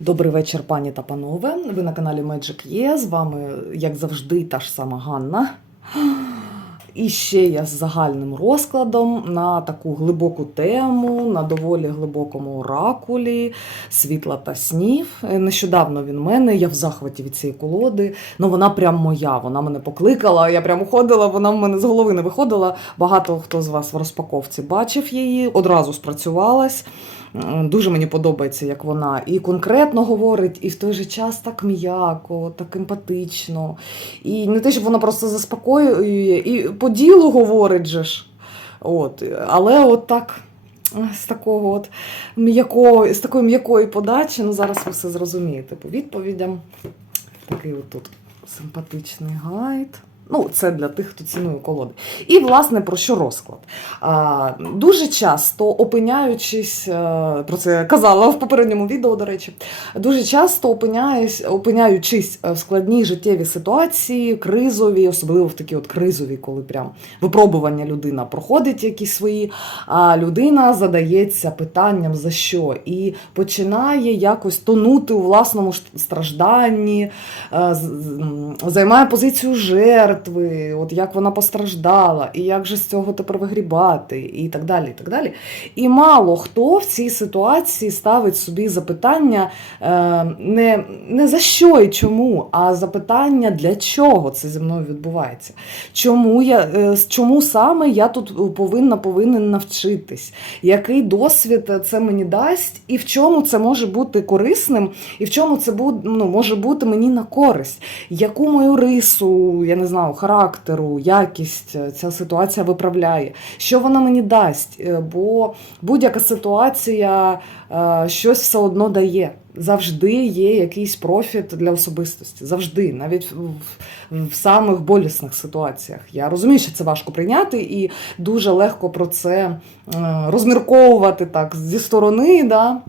Добрий вечір, пані та панове. Ви на каналі Magic є. З вами, як завжди, та ж сама Ганна. І ще я з загальним розкладом на таку глибоку тему, на доволі глибокому оракулі, світла та снів. Нещодавно він в мене, я в захваті від цієї колоди. Ну вона прям моя. Вона мене покликала. Я прям ходила, вона в мене з голови не виходила. Багато хто з вас в розпаковці бачив її, одразу спрацювалась. М, Дуже мені подобається, як вона і конкретно говорить, і в той же час так м'яко, так емпатично. І не те, щоб вона просто заспокоює, і по ділу говорить же ж. От. Але от так. е, З такого от м'якої, з такої м'якої подачі, ну зараз ви все зрозумієте по відповідям. Такий от тут симпатичний гайд. Ну, це для тих, хто цінує колоди. І, власне, про що розклад? А, дуже часто опиняючись, е, про це я казала в попередньому відео, до речі, дуже часто опиняюсь, опиняючись в складній життєвій ситуації, кризові, особливо в такі от кризові, коли прям випробування людина проходить якісь свої, а людина задається питанням за що, і починає якось тонути у власному стражданні, е, займає позицію жертви, от як вона постраждала, і як же з цього тепер вигрібати, і так далі. І так далі. І мало хто в цій ситуації ставить собі запитання е, не, не за що і чому, а запитання, для чого це зі мною відбувається. Чому, я, е, чому саме я тут повинна повинен навчитись? Який досвід це мені дасть, і в чому це може бути корисним, і в чому це буде, ну, може бути мені на користь? Яку мою рису, я не знаю, характеру, якість е, ця ситуація виправляє? Що вона мені дасть? Е, Бо будь-яка ситуація е, щось все одно дає. Завжди є якийсь профіт для особистості. Завжди, навіть в, самих болісних ситуаціях. Я розумію, що це важко прийняти, і дуже легко про це розмірковувати так зі сторони. Да?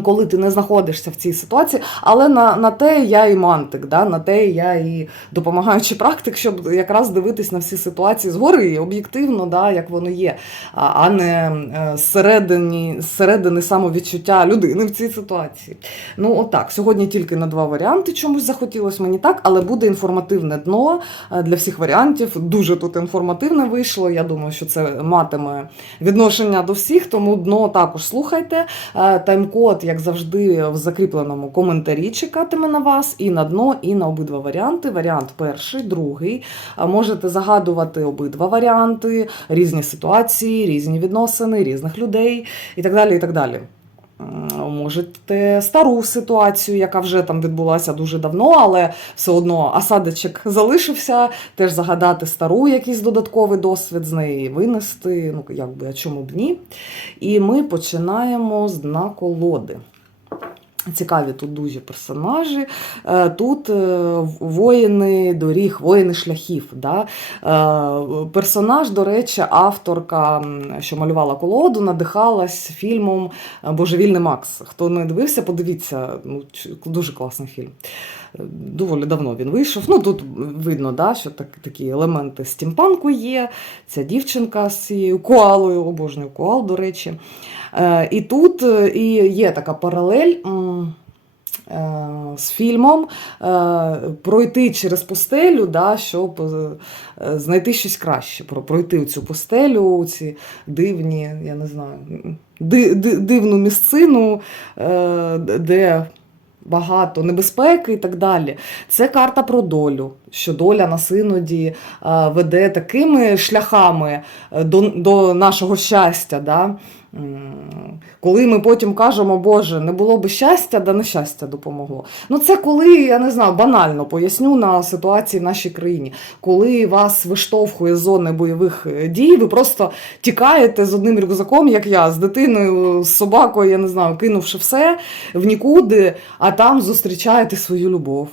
Коли ти не знаходишся в цій ситуації, але на, на те я і мантик, да? на те я і допомагаючий практик, щоб якраз дивитись на всі ситуації згори об'єктивно, да, як воно є, а, не е, зсередині, зсередини самовідчуття людини в цій ситуації. Ну, отак. Сьогодні тільки на два варіанти чомусь захотілося мені так, але буде інформативне дно е, для всіх варіантів. Дуже тут інформативне вийшло. Я думаю, що це матиме відношення до всіх, тому дно також слухайте. Е, Як завжди, в закріпленому коментарі чекатиме на вас і на дно, і на обидва варіанти. Варіант перший, другий. Можете загадувати обидва варіанти, різні ситуації, різні відносини, різних людей і так далі. І так далі. М, Можете стару ситуацію, яка вже там відбулася дуже давно, але все одно осадочок залишився, теж загадати стару якийсь додатковий досвід з неї винести. Ну, якби, а чому б ні. І ми починаємо з дна колоди. Цікаві тут дуже персонажі. Е, Тут е, воїни доріг, воїни шляхів. Да? Е, Персонаж, до речі, авторка, що малювала колоду, надихалась фільмом Божевільний Макс. Хто не дивився, подивіться. Ну, дуже класний фільм. Доволі давно він вийшов. Ну тут видно, да, що так, такі елементи стімпанку є. Ця дівчинка з цією коалою, обожнюю коал, до речі. Е, І тут е, і є така паралель. е, З фільмом пройти через пустелю, да, щоб знайти щось краще, про- пройти цю пустелю, ці дивні, я не знаю, ди, ди, дивну місцину, де багато небезпеки і так далі. Це карта про долю, що доля нас іноді е, веде такими шляхами е, до, до нашого щастя. Да? Коли ми потім кажемо, Боже, не було би щастя, да нещастя допомогло. Ну це коли, я не знаю, банально поясню на ситуації в нашій країні. Коли вас виштовхує з зони бойових е, дій, ви просто тікаєте з одним рюкзаком, як я, з дитиною, з собакою, я не знаю, кинувши все в нікуди, а там зустрічаєте свою любов.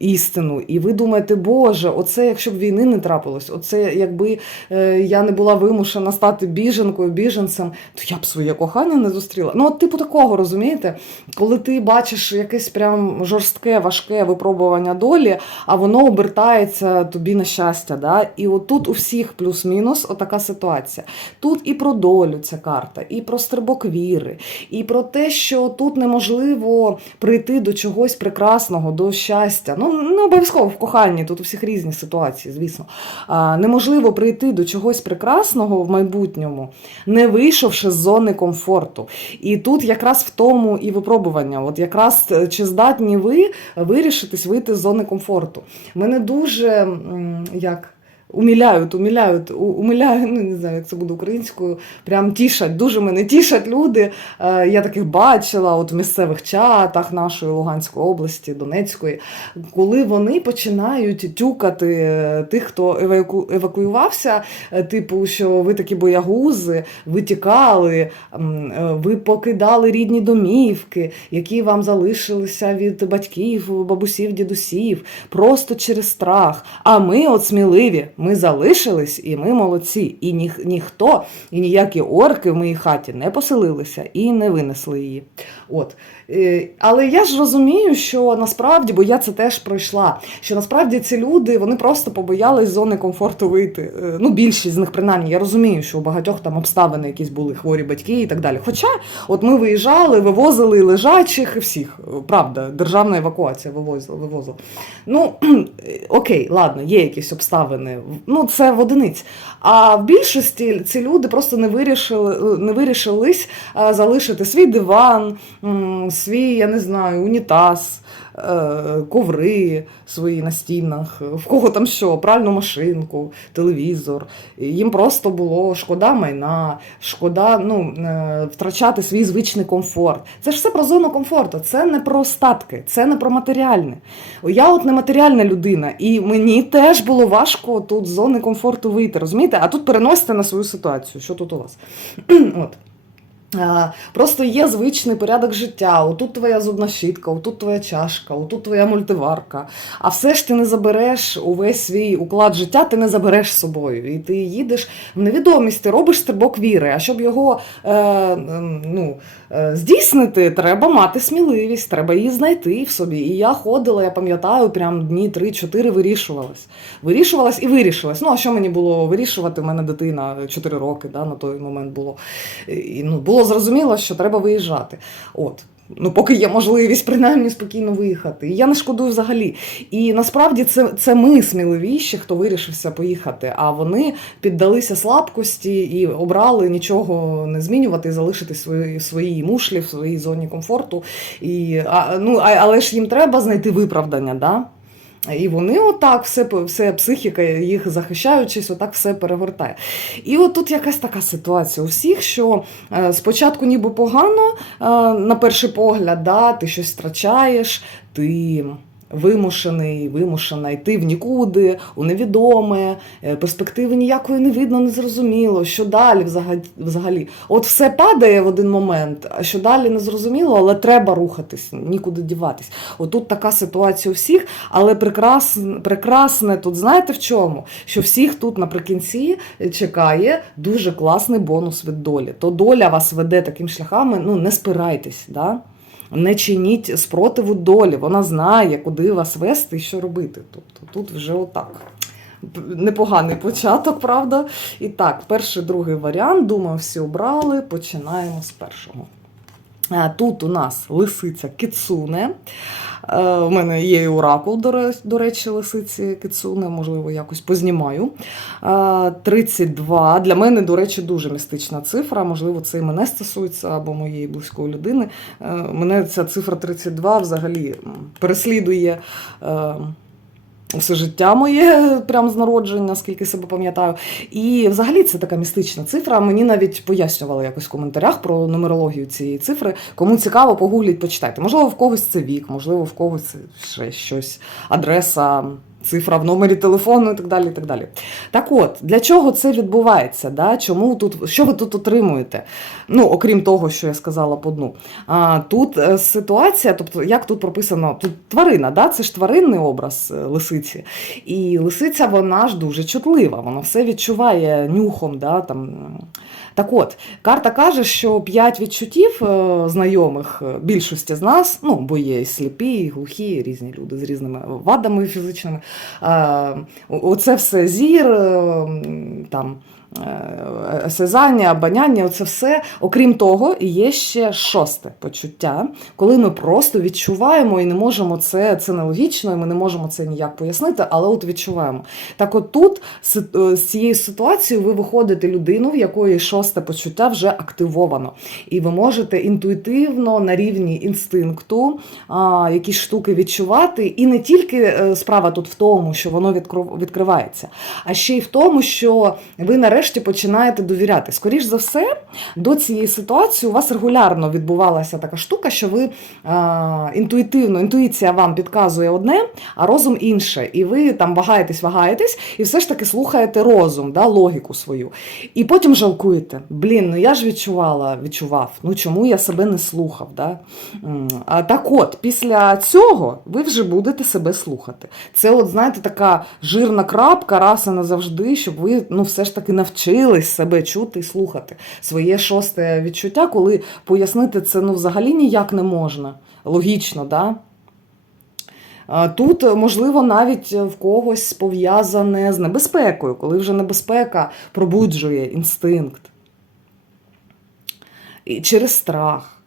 Істину, і ви думаєте, Боже, оце якщо б війни не трапилось, оце якби е, я не була вимушена стати біженкою, біженцем, то я б своє кохання не зустріла. Ну, от типу такого, розумієте? Коли ти бачиш якесь прям жорстке, важке випробування долі, а воно обертається тобі на щастя. Да? І от тут у всіх плюс-мінус отака ситуація. Тут і про долю ця карта, і про стрибок віри, і про те, що тут неможливо прийти до чогось прекрасного, до щастя. Ну, не обов'язково в коханні, тут у всіх різні ситуації, звісно. А, неможливо прийти до чогось прекрасного в майбутньому, не вийшовши з зони комфорту. І тут якраз в тому і випробування. От якраз е, чи здатні ви вирішитись вийти з зони комфорту. Мене дуже як. Уміляють, уміляють, умиляють, ну не знаю, як це буде українською. Прям тішать, дуже мене тішать люди. Е, Я таких бачила от в місцевих чатах нашої Луганської області, Донецької, коли вони починають тюкати е, тих, хто еваку... евакуювався, е, типу, що ви такі боягузи, ви тікали, ви покидали рідні домівки, які вам залишилися від батьків, бабусів, дідусів, просто через страх. А ми от сміливі, ми залишились і ми молодці. І ні, ніхто, і ніякі орки в моїй хаті не поселилися і не винесли її. От. Е, Але я ж розумію, що насправді, бо я це теж пройшла, що насправді ці люди вони просто побоялись з зони комфорту вийти. Е, Ну, більшість з них принаймні. Я розумію, що у багатьох там обставини якісь були хворі батьки і так далі. Хоча, от ми виїжджали, вивозили і лежачих і всіх. Правда, державна евакуація вивозила. вивозила. Ну окей, ладно, є якісь обставини. Ну, це в одиниць. А в більшості ці люди просто не вирішили, не вирішились е, залишити свій диван, свій, я не знаю, унітаз, коври свої на стінах, в кого там що, пральну машинку, телевізор. Їм просто було шкода майна, шкода ну, е, втрачати свій звичний комфорт. Це ж все про зону комфорту, це не про статки, це не про матеріальне. Я от не матеріальна людина, і мені теж було важко тут з зони комфорту вийти, розумієте? А тут переносите на свою ситуацію. Що тут у вас? от. А, Просто є звичний порядок життя. Отут твоя зубна щітка, отут твоя чашка, отут твоя мультиварка. А все ж ти не забереш увесь свій уклад життя, ти не забереш з собою. І ти їдеш в невідомість, ти робиш стрибок віри. А щоб його е, ем, ну, е, здійснити, треба мати сміливість, треба її знайти в собі. І я ходила, я пам'ятаю, прям дні 3-4 вирішувалась. Вирішувалась і вирішилась. Ну, а що мені було вирішувати? У мене дитина 4 роки да, на той момент було. І, ну, було зрозуміло, що треба виїжджати. От. Ну, поки є можливість принаймні спокійно виїхати. І я не шкодую взагалі. І насправді це, це ми сміливіші, хто вирішився поїхати. А вони піддалися слабкості і обрали нічого не змінювати, залишити свої, свої мушлі в своїй зоні комфорту. І, а, ну, а, але ж їм треба знайти виправдання. Да? І вони отак, все, все психіка їх захищаючись, отак все перегортає. І от тут якась така ситуація у всіх, що е, спочатку ніби погано, е, на перший погляд, да, ти щось втрачаєш, ти вимушений, вимушена йти в нікуди, у невідоме, е, перспективи ніякої не видно, не зрозуміло, що далі взагалі-. От все падає в один момент, а що далі не зрозуміло, але треба рухатись, нікуди діватись. Отут така ситуація у всіх, але прекрасне, прекрасне тут знаєте в чому? Що всіх тут наприкінці чекає дуже класний бонус від долі. То доля вас веде таким шляхами, ну не спирайтесь. Да? Не чиніть спротиву долі, вона знає, куди вас вести і що робити. Тобто тут вже отак. Непоганий початок, правда? І так, перший, другий варіант, думаю, всі обрали. Починаємо з першого. Е, Тут у нас лисиця Кицуне. Е, У мене є і оракул, до речі, лисиці Кицуне, можливо, якось познімаю. Е, 32. Для мене, до речі, дуже містична цифра. Можливо, це і мене стосується або моєї близької людини. Е, Мене ця цифра 32 взагалі переслідує. Все життя моє прям з народження, скільки себе пам'ятаю. І взагалі це така містична цифра. Мені навіть пояснювали якось в коментарях про нумерологію цієї цифри. Кому цікаво, погугліть, почитайте. Можливо, в когось це вік, можливо, в когось це ще щось, адреса цифра в номері телефону і так далі. і Так далі. Так от, для чого це відбувається? Да? Чому тут, що ви тут отримуєте? Ну, окрім того, що я сказала по дну. А, тут е, ситуація, тобто, як тут прописано, тут тварина, да? це ж тваринний образ е, лисиці. І лисиця, вона ж дуже чутлива, вона все відчуває нюхом. Да? Там. Так от, карта каже, що п'ять відчуттів е, знайомих е, більшості з нас, ну, бо є і сліпі, і глухі, і різні люди з різними вадами фізичними. Е, оце все зір, там. Е, Осязання, обоняння, оце все. Окрім того, є ще шосте почуття, коли ми просто відчуваємо і не можемо це, це нелогічно, і ми не можемо це ніяк пояснити, але от відчуваємо. Так от тут е, з цією ситуацією ви виходите людину, в якої шосте почуття вже активовано. І ви можете інтуїтивно на рівні інстинкту якісь штуки відчувати. І не тільки е, справа тут в тому, що воно відкривається, а ще й в тому, що ви нарешті починаєте довіряти. Скоріш за все, до цієї ситуації у вас регулярно відбувалася така штука, що ви інтуїтивно, інтуїція вам підказує одне, а розум інше. І ви там вагаєтесь, вагаєтесь, і все ж таки слухаєте розум, да, логіку свою. І потім жалкуєте. Блін, ну я ж відчувала, відчував. Ну чому я себе не слухав? Да? А так от, після цього ви вже будете себе слухати. Це, от, знаєте, така жирна крапка раз і назавжди, щоб ви ну, все ж таки навчились себе чути і слухати. Своє шосте відчуття, коли пояснити це ну, взагалі ніяк не можна. Логічно, да? Тут, можливо, навіть в когось пов'язане з небезпекою, коли вже небезпека пробуджує інстинкт. І через страх,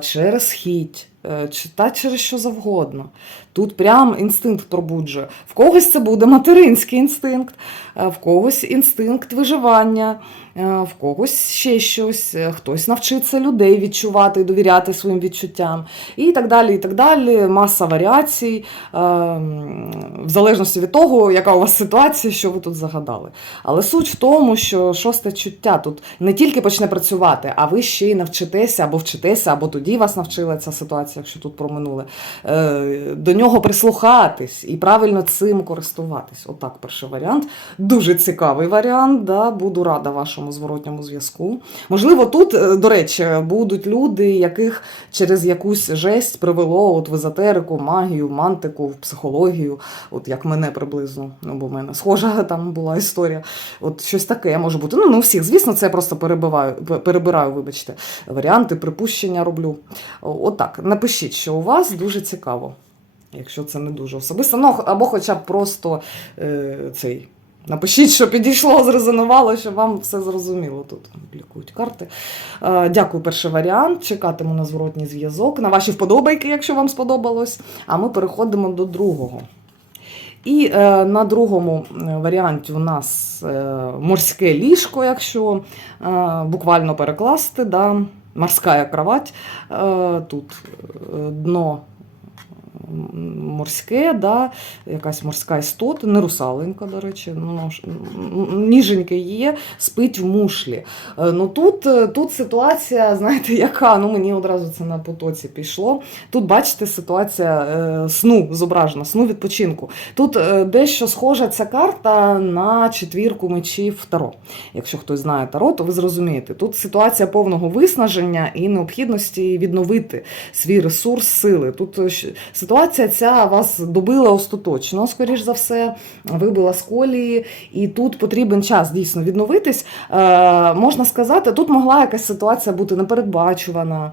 через хіть, е, та через що завгодно. Тут прям інстинкт пробуджує. В когось це буде материнський інстинкт, е, в когось інстинкт виживання, е, в когось ще щось, е, хтось навчиться людей відчувати і довіряти своїм відчуттям. І так далі, і так далі. Маса варіацій, в залежності від того, яка у вас ситуація, що ви тут загадали. Але суть в тому, що шосте чуття тут не тільки почне працювати, а ви ще й навчитеся або вчитеся, або тоді вас навчила ця ситуація, якщо тут про минуле. е, До нього прислухатись і правильно цим користуватись. Отак, перший варіант. Дуже цікавий варіант. Да? Буду рада вашому зворотньому зв'язку. Можливо, тут, е, до речі, будуть люди, яких через якусь жесть привело от в езотерику, магію, мантику, в психологію, от як мене приблизно. Ну, бо в мене схожа там була історія. От щось таке може бути. Ну, у всіх, звісно, це я просто перебиваю, перебираю, вибачте, варіанти, припущення роблю. Отак. Напишіть, що у вас дуже цікаво. Якщо це не дуже особисто, ну або хоча б просто е, цей. Напишіть, що підійшло, зрезонувало, що вам все зрозуміло. Тут лікують карти. Е, дякую, перший варіант. Чекатиму на зворотній зв'язок, на ваші вподобайки, якщо вам сподобалось. А ми переходимо до другого. І е, на другому е, варіанті у нас е, морське ліжко, якщо е, буквально перекласти, да, морська кровать. Е, тут е, дно морське, да, якась морська істота, не русаленька, до речі, ну, ніженьке є, спить в мушлі. Е, Ну, тут, е, тут ситуація, знаєте, яка? Ну, мені одразу це на потоці пішло. Тут, бачите, ситуація е, сну зображена, сну відпочинку. Тут дещо схожа ця карта на четвірку мечів Таро. Якщо хтось знає Таро, то ви зрозумієте. Тут ситуація повного виснаження і необхідності відновити свій ресурс сили. Тут ситуація ця вас добила остаточно, скоріш за все, вибила з колії, і тут потрібен час дійсно відновитись. Е, можна сказати, тут могла якась ситуація бути непередбачувана,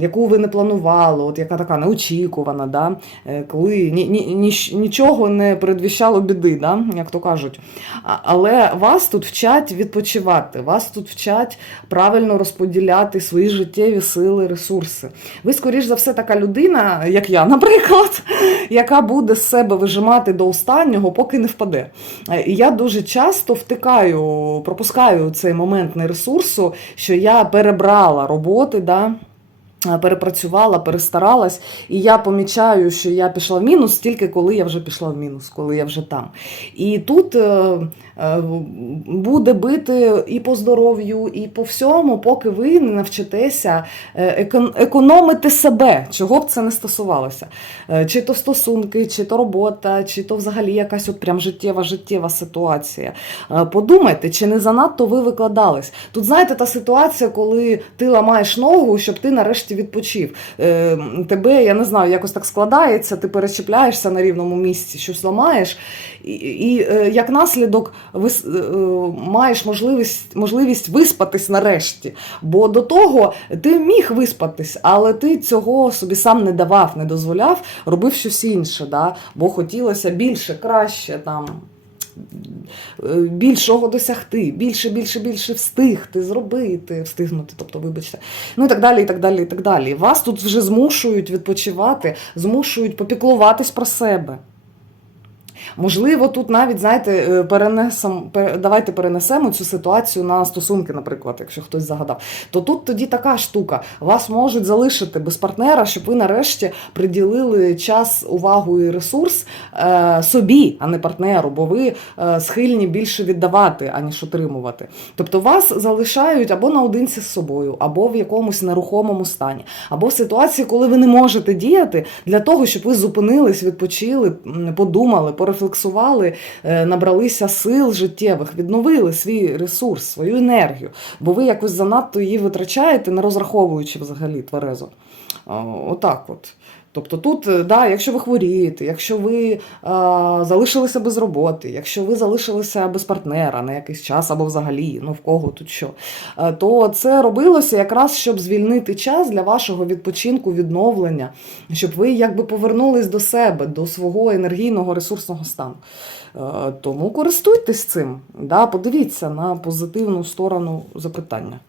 яку ви не планували, от яка така неочікувана, да? е, коли ні, ні, ніч- нічого не передвіщало біди, да? як то кажуть. Але вас тут вчать відпочивати, вас тут вчать правильно розподіляти свої життєві сили, ресурси. Ви, скоріш за все, така людина, як я, наприклад, яка буде з себе вижимати до останнього, поки не впаде. Е, І я дуже часто втикаю, пропускаю цей момент нересурсу, що я перебрала роботи. Да? Е, перепрацювала, перестаралась, і я помічаю, що я пішла в мінус тільки коли я вже пішла в мінус, коли я вже там. І тут е, е, буде бити і по здоров'ю, і по всьому, поки ви не навчитеся економити себе, чого б це не стосувалося. Чи то стосунки, чи то робота, чи то взагалі якась от прям життєва життєва ситуація. Подумайте, чи не занадто ви викладались. Тут знаєте, та ситуація, коли ти ламаєш ногу, щоб ти нарешті відпочив. Е, Тебе, я не знаю, якось так складається, ти перечіпляєшся на рівному місці, щось ламаєш, і, і е, як наслідок вис- е, маєш можливість, можливість виспатись нарешті. Бо до того ти міг виспатись, але ти цього собі сам не давав, не дозволяв, робив щось інше, да? бо хотілося більше, краще там. Е, Більшого досягти, більше, більше, більше встигти, зробити, встигнути, тобто, вибачте, ну і так далі, і так далі, і так далі. Вас тут вже змушують відпочивати, змушують попіклуватись про себе. Можливо, тут навіть, знаєте, е, перенесем, пер- давайте перенесемо цю ситуацію на стосунки, наприклад, якщо хтось загадав. То тут тоді така штука. Вас можуть залишити без партнера, щоб ви нарешті приділили час, увагу і ресурс е, собі, а не партнеру, бо ви е, схильні більше віддавати, аніж отримувати. Тобто вас залишають або наодинці з собою, або в якомусь нерухомому стані, або в ситуації, коли ви не можете діяти для того, щоб ви зупинились, відпочили, подумали, порефлексували, е, набралися сил життєвих, відновили свій ресурс, свою енергію, бо ви якось занадто її витрачаєте, не розраховуючи взагалі тверезо. Отак от. Тобто тут, е, да, якщо ви хворієте, якщо ви е, залишилися без роботи, якщо ви залишилися без партнера на якийсь час або взагалі, ну в кого тут що, е, то це робилося якраз, щоб звільнити час для вашого відпочинку, відновлення, щоб ви якби повернулись до себе, до свого енергійного ресурсного стану. Е, Тому користуйтесь цим, да, подивіться на позитивну сторону запитання.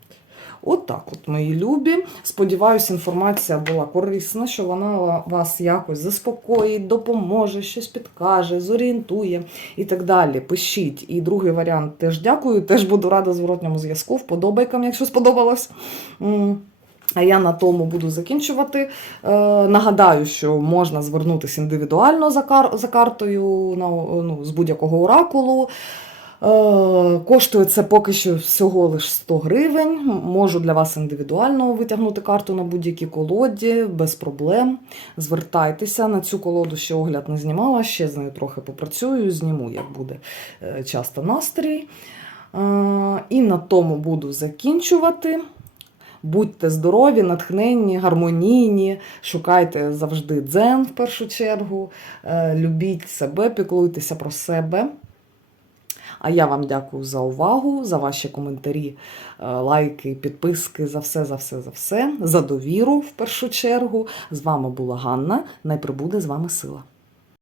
От от, мої любі. Сподіваюся, інформація була корисна, що вона вас якось заспокоїть, допоможе, щось підкаже, зорієнтує і так далі. Пишіть. І другий варіант теж дякую. Теж буду рада зворотньому зв'язку, вподобайкам, якщо сподобалось. А я на тому буду закінчувати. Е, нагадаю, що можна звернутися індивідуально за, кар- за картою ну, з будь-якого оракулу. Е, Коштує це поки що всього лише 100 гривень. Можу для вас індивідуально витягнути карту на будь-якій колоді, без проблем. Звертайтеся на цю колоду, ще огляд не знімала, ще з нею трохи попрацюю, зніму, як буде е, часто настрій. Е, І на тому буду закінчувати. Будьте здорові, натхненні, гармонійні, шукайте завжди дзен в першу чергу, любіть себе, піклуйтеся про себе. А я вам дякую за увагу, за ваші коментарі, е, лайки, підписки, за все, за все, за все, за довіру в першу чергу. З вами була Ганна. Най прибуде з вами сила.